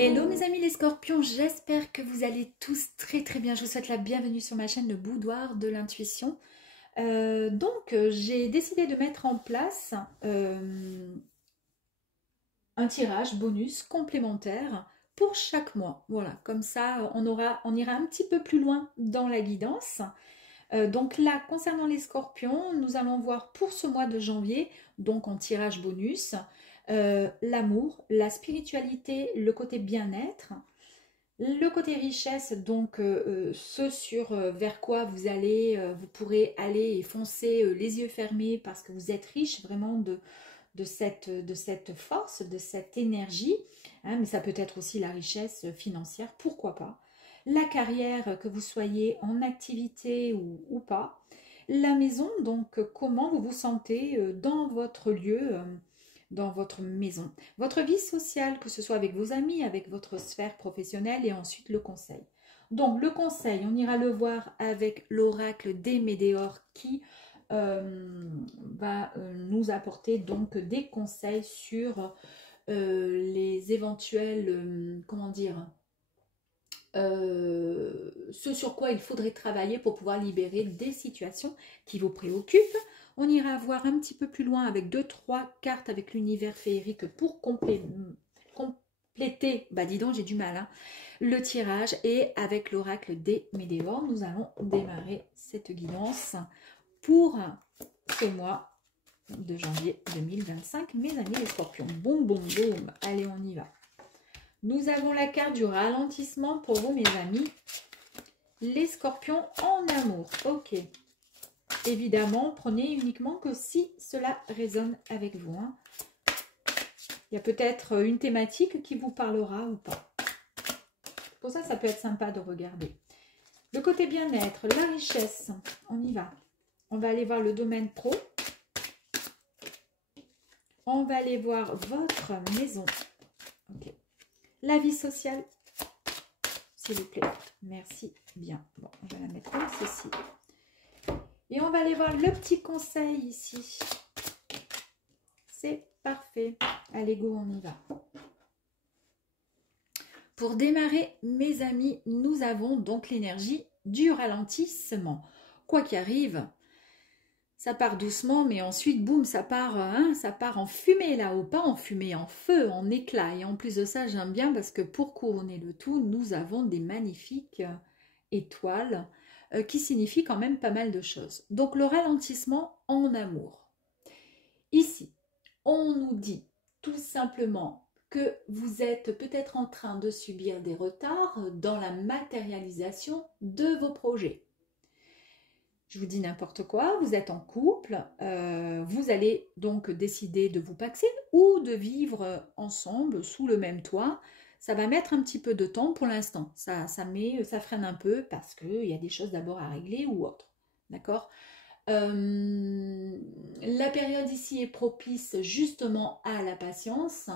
Hello mes amis les scorpions, j'espère que vous allez tous très très bien. Je vous souhaite la bienvenue sur ma chaîne Le Boudoir de l'Intuition. J'ai décidé de mettre en place un tirage bonus complémentaire pour chaque mois. Voilà, comme ça on ira un petit peu plus loin dans la guidance. Donc là, concernant les scorpions, nous allons voir pour ce mois de janvier, donc en tirage bonus, l'amour, la spiritualité, le côté bien-être, le côté richesse, donc ce sur vers quoi vous pourrez aller et foncer les yeux fermés parce que vous êtes riche vraiment de cette force, de cette énergie, hein, mais ça peut être aussi la richesse financière, pourquoi pas. La carrière, que vous soyez en activité ou pas. La maison, donc comment vous vous sentez dans votre lieu, dans votre maison. Votre vie sociale, que ce soit avec vos amis, avec votre sphère professionnelle et ensuite le conseil. Donc le conseil, on ira le voir avec l'oracle des Médéors qui va nous apporter donc des conseils sur les éventuels, comment dire, ce sur quoi il faudrait travailler pour pouvoir libérer des situations qui vous préoccupent. On ira voir un petit peu plus loin avec 2-3 cartes avec l'univers féerique pour compléter, bah dis donc j'ai du mal, hein, le tirage. Et avec l'oracle des Médéors, nous allons démarrer cette guidance pour ce mois de janvier 2025, mes amis les scorpions. Boum, boum, boum. Allez, on y va. Nous avons la carte du ralentissement pour vous, mes amis. Les scorpions en amour. Ok. Évidemment, prenez uniquement que si cela résonne avec vous. Hein. Il y a peut-être une thématique qui vous parlera ou pas. Pour ça, ça peut être sympa de regarder. Le côté bien-être, la richesse. On y va. On va aller voir le domaine pro. On va aller voir votre maison. Ok. La vie sociale, s'il vous plaît. Merci bien. Bon, je vais la mettre comme ceci. Et on va aller voir le petit conseil ici. C'est parfait. Allez, go, on y va. Pour démarrer, mes amis, nous avons donc l'énergie du ralentissement. Quoi qu'il arrive, ça part doucement, mais ensuite, boum, ça part en fumée là-haut. Pas en fumée, en feu, en éclat. Et en plus de ça, j'aime bien parce que pour couronner le tout, nous avons des magnifiques étoiles qui signifient quand même pas mal de choses. Donc, le ralentissement en amour. Ici, on nous dit tout simplement que vous êtes peut-être en train de subir des retards dans la matérialisation de vos projets. Je vous dis n'importe quoi, vous êtes en couple, vous allez donc décider de vous paxer ou de vivre ensemble sous le même toit. Ça va mettre un petit peu de temps pour l'instant. Ça freine un peu parce qu'il y a des choses d'abord à régler ou autre. D'accord ? La période ici est propice justement à la patience.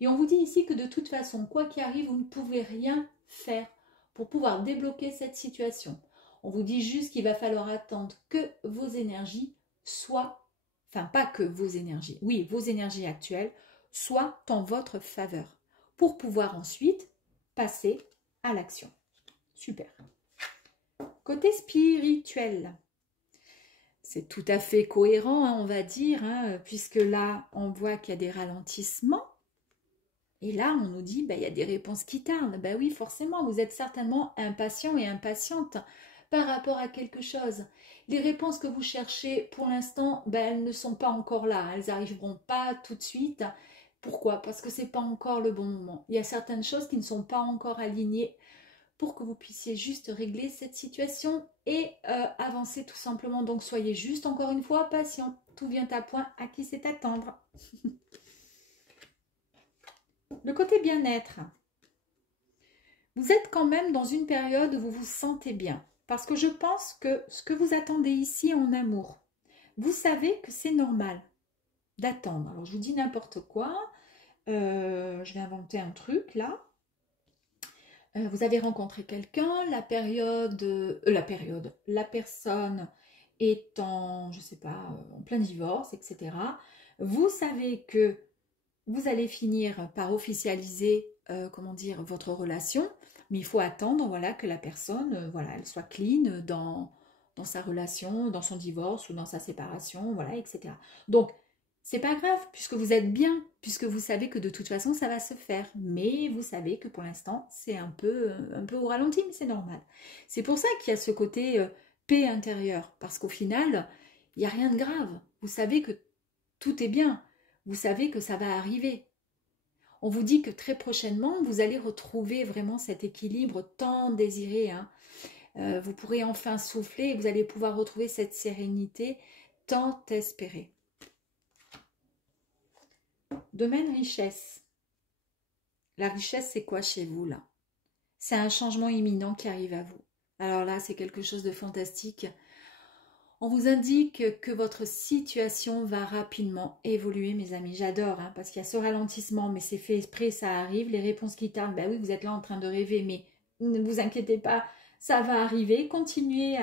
Et on vous dit ici que de toute façon, quoi qu'il arrive, vous ne pouvez rien faire pour pouvoir débloquer cette situation. On vous dit juste qu'il va falloir attendre que vos énergies soient, enfin pas que vos énergies, oui, vos énergies actuelles soient en votre faveur pour pouvoir ensuite passer à l'action. Super. Côté spirituel, c'est tout à fait cohérent, hein, on va dire, hein, puisque là, on voit qu'il y a des ralentissements. Et là, on nous dit, il y a des réponses qui tardent. Ben oui, forcément, vous êtes certainement impatient et impatiente par rapport à quelque chose. Les réponses que vous cherchez, pour l'instant, elles ne sont pas encore là. Elles n'arriveront pas tout de suite. Pourquoi? Parce que ce n'est pas encore le bon moment. Il y a certaines choses qui ne sont pas encore alignées pour que vous puissiez juste régler cette situation et avancer tout simplement. Donc, soyez juste, encore une fois, patient. Tout vient à point, à qui c'est attendre. Le côté bien-être. Vous êtes quand même dans une période où vous vous sentez bien. Parce que je pense que ce que vous attendez ici en amour, vous savez que c'est normal d'attendre. Alors, je vous dis n'importe quoi. Je vais inventer un truc, là. Vous avez rencontré quelqu'un, la personne est en, je sais pas, en plein divorce, etc. Vous savez que vous allez finir par officialiser comment dire, votre relation, mais il faut attendre, voilà, que la personne, voilà, elle soit clean dans sa relation, dans son divorce ou dans sa séparation, voilà, etc. Donc, c'est pas grave, puisque vous êtes bien, puisque vous savez que de toute façon, ça va se faire. Mais vous savez que pour l'instant, c'est un peu au ralenti, mais c'est normal. C'est pour ça qu'il y a ce côté paix intérieure, parce qu'au final, il n'y a rien de grave. Vous savez que tout est bien. Vous savez que ça va arriver. On vous dit que très prochainement, vous allez retrouver vraiment cet équilibre tant désiré, hein. Vous pourrez enfin souffler et vous allez pouvoir retrouver cette sérénité tant espérée. Domaine richesse. La richesse, c'est quoi chez vous là? C'est un changement imminent qui arrive à vous. Alors là, c'est quelque chose de fantastique. On vous indique que votre situation va rapidement évoluer, mes amis. J'adore, hein, parce qu'il y a ce ralentissement, mais c'est fait exprès, ça arrive. Les réponses qui tardent, ben oui, vous êtes là en train de rêver, mais ne vous inquiétez pas, ça va arriver. Continuez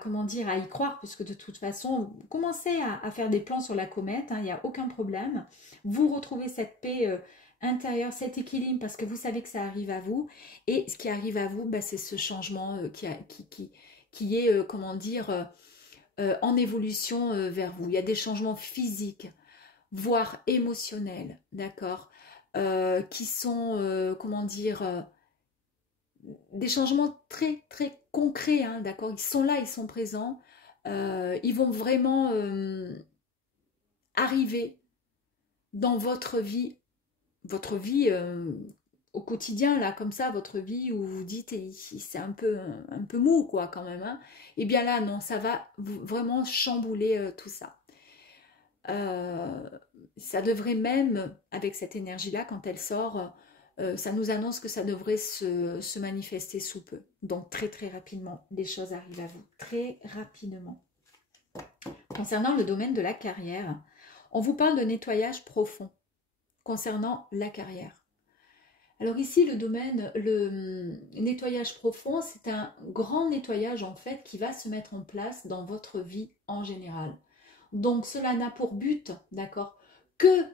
comment dire, à y croire, puisque de toute façon, commencez à faire des plans sur la comète, hein, il n'y a aucun problème. Vous retrouvez cette paix intérieure, cet équilibre, parce que vous savez que ça arrive à vous. Et ce qui arrive à vous, ben, c'est ce changement qui est, comment dire, en évolution vers vous. Il y a des changements physiques, voire émotionnels, d'accord, qui sont, comment dire, des changements très, très concrets, hein, d'accord. Ils sont là, ils sont présents. Ils vont vraiment arriver dans votre vie au quotidien, là, comme ça, votre vie où vous dites, c'est un peu mou, quoi, quand même, hein. Et bien là, non, ça va vraiment chambouler tout ça. Ça devrait même, avec cette énergie-là, quand elle sort, ça nous annonce que ça devrait se manifester sous peu. Donc, très, très rapidement, les choses arrivent à vous. Très rapidement. Concernant le domaine de la carrière, on vous parle de nettoyage profond concernant la carrière. Alors ici, le nettoyage profond, c'est un grand nettoyage en fait qui va se mettre en place dans votre vie en général. Donc cela n'a pour but, d'accord, que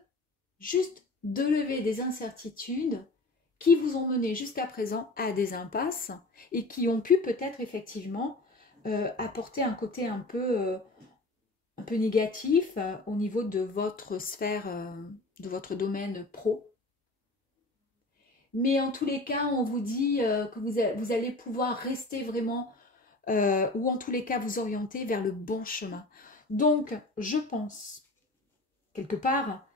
juste de lever des incertitudes qui vous ont mené jusqu'à présent à des impasses et qui ont pu peut-être effectivement apporter un côté un peu négatif au niveau de votre sphère, de votre domaine pro. Mais en tous les cas, on vous dit que vous allez pouvoir rester vraiment, ou en tous les cas vous orienter vers le bon chemin. Donc, je pense, quelque part,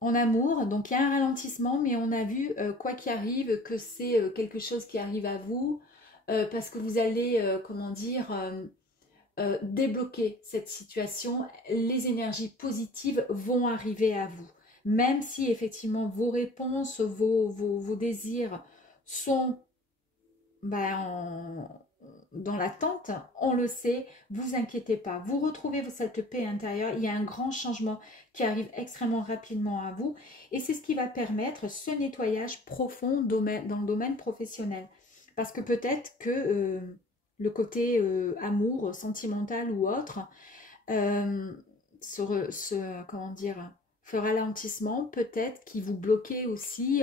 en amour, donc il y a un ralentissement, mais on a vu, quoi qu'il arrive, que c'est quelque chose qui arrive à vous, parce que vous allez, comment dire, débloquer cette situation. Les énergies positives vont arriver à vous. Même si effectivement vos réponses, vos désirs sont dans l'attente, on le sait, vous inquiétez pas. Vous retrouvez cette paix intérieure, il y a un grand changement qui arrive extrêmement rapidement à vous et c'est ce qui va permettre ce nettoyage profond dans le domaine professionnel. Parce que peut-être que le côté amour, sentimental ou autre, comment dire, ce ralentissement peut-être qui vous bloquait aussi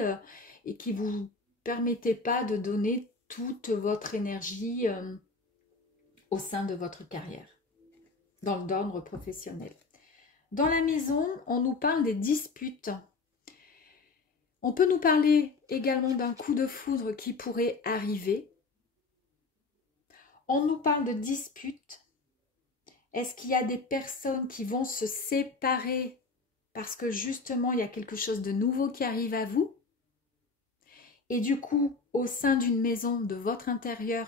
et qui vous permettait pas de donner toute votre énergie au sein de votre carrière, dans l'ordre professionnel. Dans la maison, on nous parle des disputes. On peut nous parler également d'un coup de foudre qui pourrait arriver. On nous parle de disputes. Est-ce qu'il y a des personnes qui vont se séparer parce que justement il y a quelque chose de nouveau qui arrive à vous? Et du coup, au sein d'une maison, de votre intérieur,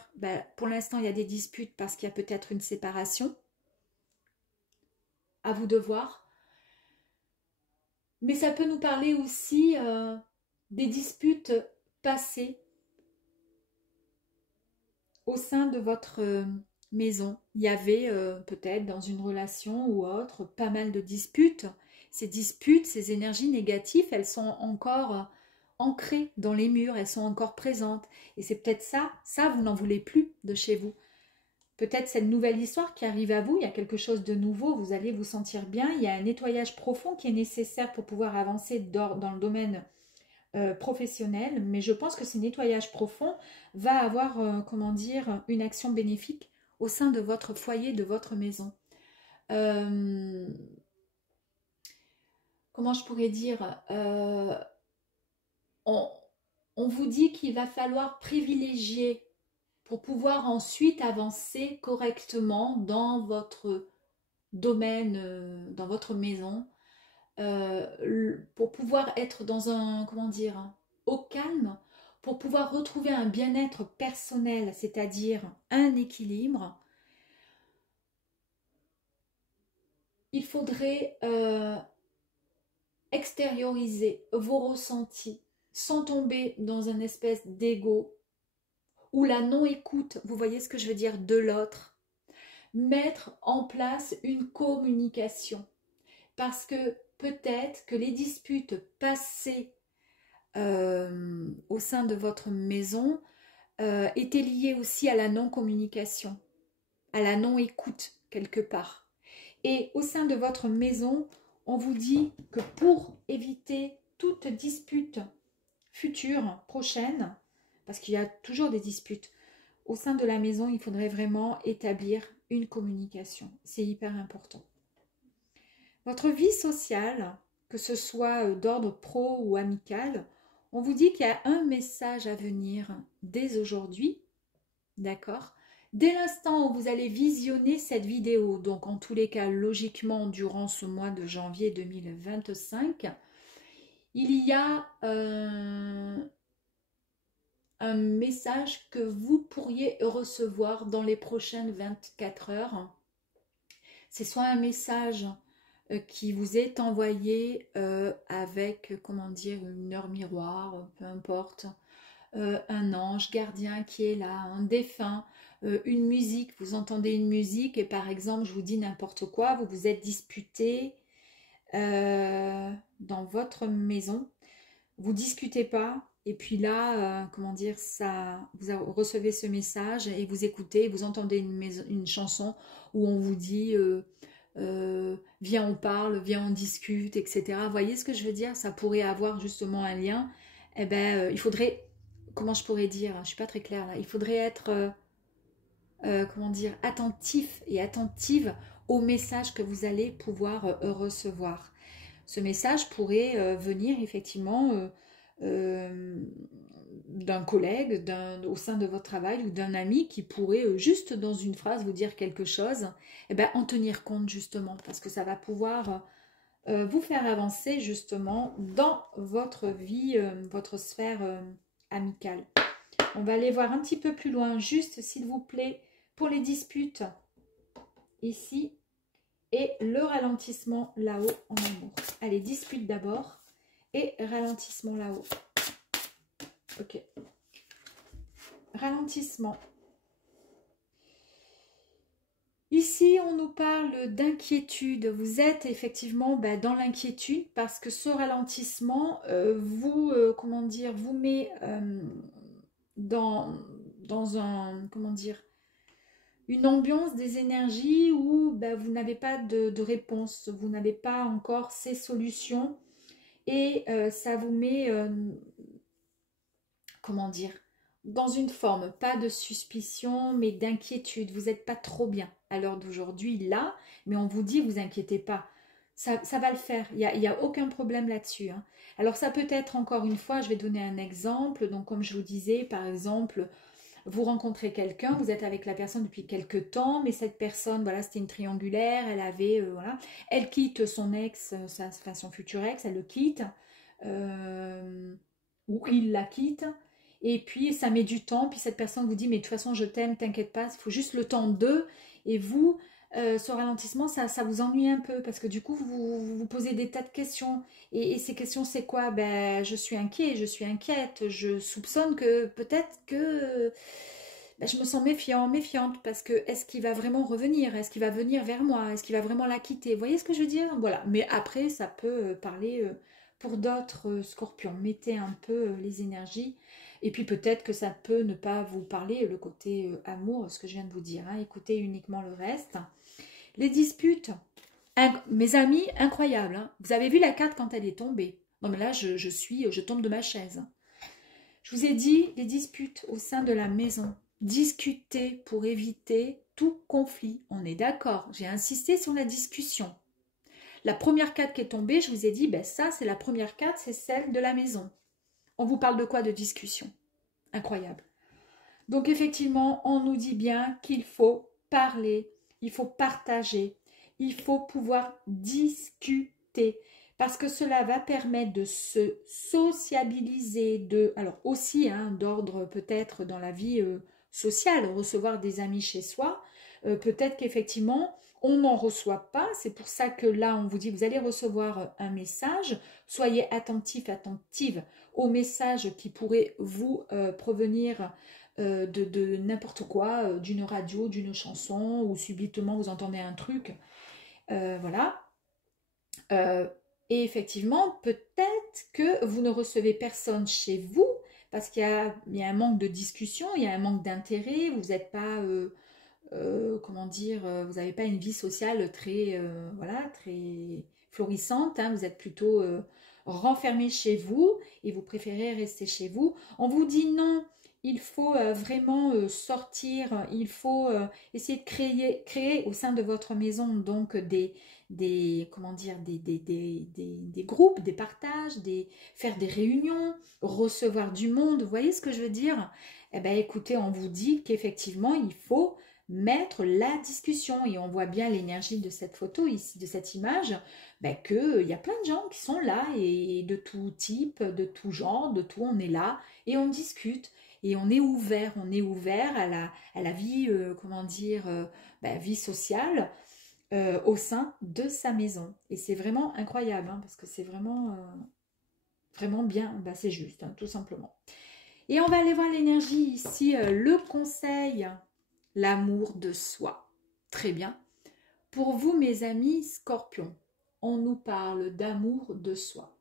pour l'instant il y a des disputes parce qu'il y a peut-être une séparation. À vous de voir. Mais ça peut nous parler aussi des disputes passées au sein de votre maison. Il y avait peut-être dans une relation ou autre pas mal de disputes. Ces disputes, ces énergies négatives, elles sont encore ancrées dans les murs, elles sont encore présentes. Et c'est peut-être ça vous n'en voulez plus de chez vous. Peut-être cette nouvelle histoire qui arrive à vous, il y a quelque chose de nouveau, vous allez vous sentir bien. Il y a un nettoyage profond qui est nécessaire pour pouvoir avancer dans le domaine professionnel, mais je pense que ce nettoyage profond va avoir, comment dire, une action bénéfique au sein de votre foyer, de votre maison. Comment je pourrais dire, on, on vous dit qu'il va falloir privilégier pour pouvoir ensuite avancer correctement dans votre domaine, dans votre maison, pour pouvoir être dans un, comment dire, au calme, pour pouvoir retrouver un bien-être personnel, c'est-à-dire un équilibre. Il faudrait extérioriser vos ressentis sans tomber dans une espèce d'ego ou la non-écoute, vous voyez ce que je veux dire, de l'autre. Mettre en place une communication. Parce que peut-être que les disputes passées au sein de votre maison étaient liées aussi à la non-communication, à la non-écoute quelque part. Et au sein de votre maison, on vous dit que pour éviter toute dispute future, prochaine, parce qu'il y a toujours des disputes, au sein de la maison, il faudrait vraiment établir une communication. C'est hyper important. Votre vie sociale, que ce soit d'ordre pro ou amical, on vous dit qu'il y a un message à venir dès aujourd'hui, d'accord? Dès l'instant où vous allez visionner cette vidéo, donc en tous les cas, logiquement, durant ce mois de janvier 2025, il y a un message que vous pourriez recevoir dans les prochaines 24 heures. C'est soit un message qui vous est envoyé avec, comment dire, une heure miroir, peu importe, un ange gardien qui est là, un défunt, une musique, vous entendez une musique et par exemple, je vous dis n'importe quoi, vous vous êtes disputé dans votre maison, vous discutez pas, et puis là, comment dire, ça, vous recevez ce message et vous écoutez, vous entendez une chanson où on vous dit viens on parle, viens on discute, etc. Vous voyez ce que je veux dire? Ça pourrait avoir justement un lien. Eh ben, il faudrait, comment je pourrais dire? Je ne suis pas très claire là. Il faudrait être, comment dire, attentif et attentive au message que vous allez pouvoir recevoir. Ce message pourrait venir effectivement d'un collègue, au sein de votre travail ou d'un ami qui pourrait juste dans une phrase vous dire quelque chose, et ben, en tenir compte justement parce que ça va pouvoir vous faire avancer justement dans votre vie, votre sphère amicale. On va aller voir un petit peu plus loin, juste s'il vous plaît, pour les disputes ici et le ralentissement là-haut en amour. Allez, dispute d'abord et ralentissement là-haut. Ok. Ralentissement. Ici, on nous parle d'inquiétude. Vous êtes effectivement dans l'inquiétude parce que ce ralentissement comment dire, vous met dans un, comment dire, une ambiance des énergies où vous n'avez pas de réponse, vous n'avez pas encore ces solutions et ça vous met, comment dire, dans une forme, pas de suspicion, mais d'inquiétude. Vous n'êtes pas trop bien à l'heure d'aujourd'hui, là, mais on vous dit, vous inquiétez pas. Ça va le faire, il y a aucun problème là-dessus. Hein. Alors ça peut être, encore une fois, je vais donner un exemple. Donc comme je vous disais, par exemple, vous rencontrez quelqu'un, vous êtes avec la personne depuis quelques temps, mais cette personne, voilà, c'était une triangulaire, elle avait, voilà, elle quitte son ex, son futur ex, elle le quitte, ou il la quitte, et puis ça met du temps, puis cette personne vous dit, mais de toute façon je t'aime, t'inquiète pas, il faut juste le temps d'eux, et vous, ce ralentissement, ça vous ennuie un peu, parce que du coup, vous posez des tas de questions, et ces questions, c'est quoi? Je suis inquiet, je suis inquiète, je soupçonne que peut-être que je me sens méfiant, méfiante, parce que est-ce qu'il va vraiment revenir? Est-ce qu'il va venir vers moi? Est-ce qu'il va vraiment la quitter? Vous voyez ce que je veux dire? Voilà, mais après, ça peut parler pour d'autres scorpions. Mettez un peu les énergies, et puis peut-être que ça peut ne pas vous parler, le côté amour, ce que je viens de vous dire, hein. Écoutez uniquement le reste. Les disputes, mes amis, incroyable, hein. Vous avez vu la carte quand elle est tombée. Non mais là, je tombe de ma chaise. Je vous ai dit, les disputes au sein de la maison. Discuter pour éviter tout conflit. On est d'accord. J'ai insisté sur la discussion. La première carte qui est tombée, je vous ai dit, ben ça, c'est la première carte, c'est celle de la maison. On vous parle de quoi? De discussion. Incroyable. Donc effectivement, on nous dit bien qu'il faut parler, il faut partager, il faut pouvoir discuter. Parce que cela va permettre de se sociabiliser, alors aussi d'ordre peut-être dans la vie sociale, recevoir des amis chez soi. Peut-être qu'effectivement, on n'en reçoit pas. C'est pour ça que là, on vous dit, vous allez recevoir un message. Soyez attentifs, attentives aux messages qui pourraient vous provenir de n'importe quoi, d'une radio, d'une chanson, ou subitement vous entendez un truc. Voilà. Et effectivement, peut-être que vous ne recevez personne chez vous parce qu'il y a un manque de discussion, il y a un manque d'intérêt, vous n'êtes pas, comment dire, vous n'avez pas une vie sociale très, voilà, très florissante, vous êtes plutôt renfermé chez vous et vous préférez rester chez vous. On vous dit non, il faut vraiment sortir, il faut essayer de créer au sein de votre maison donc comment dire, des groupes, des partages, faire des réunions, recevoir du monde. Vous voyez ce que je veux dire? Eh bien, écoutez, on vous dit qu'effectivement, il faut mettre la discussion. Et on voit bien l'énergie de cette photo ici, de cette image, qu'il y a plein de gens qui sont là, et de tout type, de tout genre, de tout, on est là, et on discute. Et on est ouvert à la vie, comment dire, vie sociale, au sein de sa maison. Et c'est vraiment incroyable, parce que c'est vraiment, vraiment bien, c'est juste, tout simplement. Et on va aller voir l'énergie ici, le conseil, l'amour de soi. Très bien. Pour vous, mes amis Scorpions, on nous parle d'amour de soi.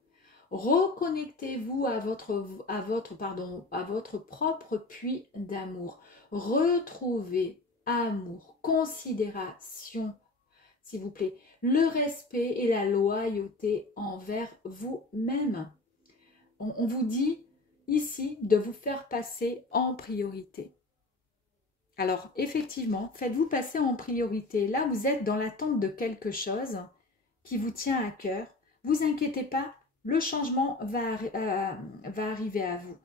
Reconnectez-vous à votre propre puits d'amour. Retrouvez amour, considération, s'il vous plaît, le respect et la loyauté envers vous-même. On vous dit ici de vous faire passer en priorité. Alors, effectivement, faites-vous passer en priorité. Là, vous êtes dans l'attente de quelque chose qui vous tient à cœur. Vous inquiétez pas, le changement va arriver à vous.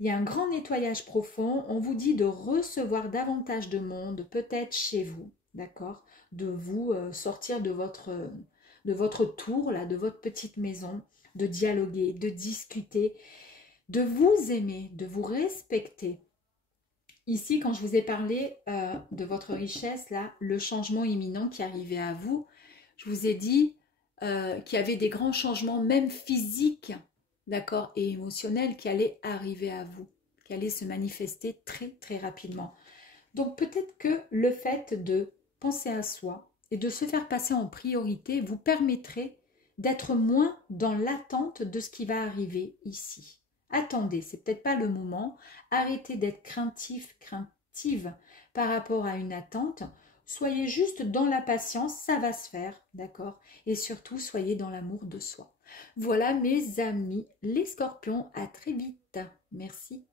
Il y a un grand nettoyage profond. On vous dit de recevoir davantage de monde, peut-être chez vous, d'accord? De vous sortir de votre tour, là, de votre petite maison, de dialoguer, de discuter, de vous aimer, de vous respecter. Ici, quand je vous ai parlé de votre richesse, là, le changement imminent qui arrivait à vous, je vous ai dit qu'il y avait des grands changements, même physiques, d'accord, et émotionnels qui allaient arriver à vous, qui allaient se manifester très, très rapidement. Donc, peut-être que le fait de penser à soi et de se faire passer en priorité vous permettrait d'être moins dans l'attente de ce qui va arriver ici. Attendez, c'est peut-être pas le moment. Arrêtez d'être craintive par rapport à une attente. Soyez juste dans la patience, ça va se faire, d'accord? Et surtout, soyez dans l'amour de soi. Voilà mes amis, les Scorpions, à très vite. Merci.